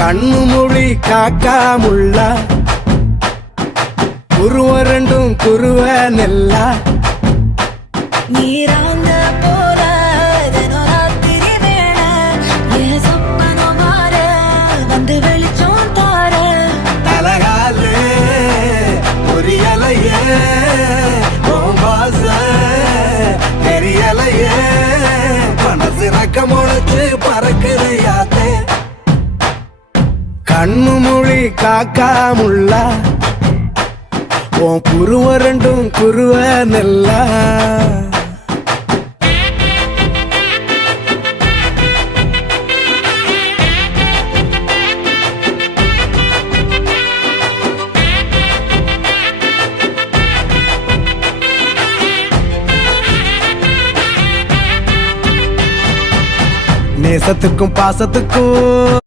கண்ணு மொழி காக்காமுள்ள குருவ ரெண்டும் குருவ நெல்லா நீராங்க போல தினராத்திரி வேண என் சொப்பனம் மாற வந்து வெளிச்சம் தார தலகாலே பொரியலையே ஓம்பாச தெரியலையே மனசு ரக்க முளைச்சு பறக்குதையாத்தே கண்ணு மொழி காக்காமுள்ள உன் குருவ ரெண்டும் குருவ நெல்லா நேசத்துக்கும் பாசத்துக்கும்